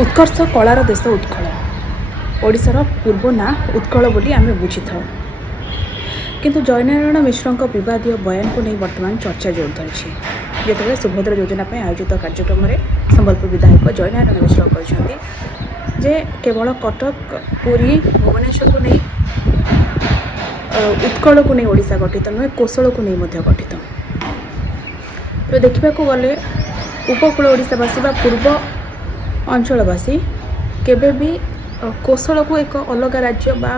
उत्कर्ष colour देश उत्कल ओडिशार पूर्व ना उत्कल बोली आमे बुझी था किंतु जयनारायण मिश्र विवादीय बयान को नहीं वर्तमान चर्चा जोर धरी जिते सुभद्रा योजना आयोजित कार्यक्रम में संबलपुर विधायक जयनारायण मिश्र कहते जे केवल कटक पुरी भुवनेश्वर को नहीं उत्कल को नहीं ओडिशा गठित नुहे कोशल को नहीं गठित। तो देखा गले उपकूल ओडिशावासी पूर्व अंचलवासी केबे भी कोशल को एक अलग राज्य बा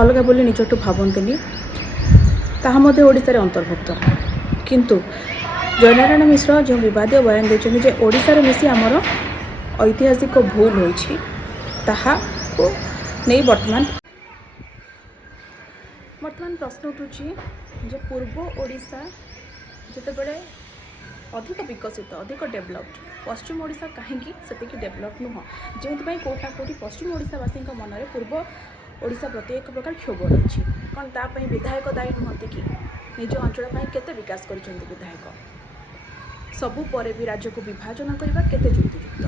अलग बोली निजठू भावती ताहा मध्य ओडिशा रे अंतर्भुक्त किंतु जयनारायण मिश्र जो विवादीय बयान देते जे ओडिशा रे मिसी आमर ऐतिहासिक भूल होइछि ताहा को नहीं वर्तमान प्रश्न उठुछि जे पूर्व ओडिशा जितेबले अधिक विकसित अधिक डेभलप्ड पश्चिम ओडिशा कहीं से डेभलप नुह जो कौटा कौटी पश्चिम ओडिशावासी मन में पूर्व ओडिशा प्रति एक प्रकार क्षोभ रही कौन तापाई विधायक दायी नुहति कि निज अंचल केते विकास कर विधायक सबू पर भी राज्य को विभाजन करने केते युक्तियुक्त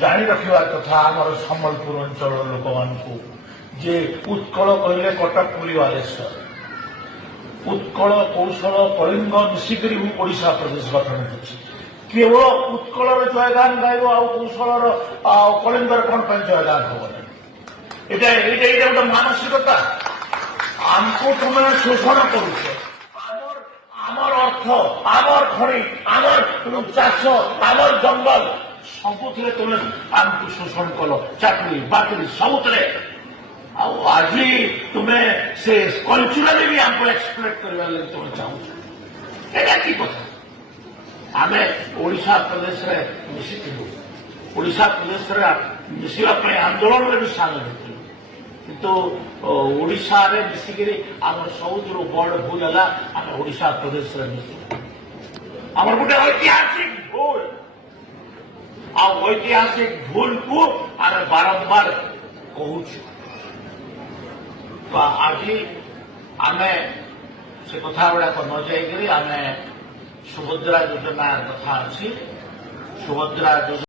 जानी रखा कथा आमर संबलपुर अंचल लोक मान जे उत्कल कहले कटक पुरी बालेश्वर उत्कल कौशल कलिंग मिसिक ओडिशा प्रदेश गठन कर केवल उत्कल जयगान गाइब कौशल कलिंगर कौन जयगान हम गोटे मानसिकता आमको तुम शोषण करमर अर्थ आमर खଣି आमर चाष आमर जंगल सबुथे तुम आमको शोषण कल चाकरी बाकरी सबुथे आज तुम्हें से कल्चराली भी हमको एक्सप्लेट करने तुम चाहूँ कि कथा आम ओडिशा प्रदेश में मिशिलु ओडिशा प्रदेश में मिसवाई आंदोलन में भी सामिल होती किंतु ओडिशा रे मिसिक आम सबुठ बड़ भूल है आम ओडिशा प्रदेश में मिसु आम गोटे ऐतिहासिक भूल ऐतिहासिक भूल को आम बारंबार कहूँ तो आज आम से कथा गुड़ाक न जाइए आम सुभद्रा योजना कथा अच्छी सुभद्रा योजना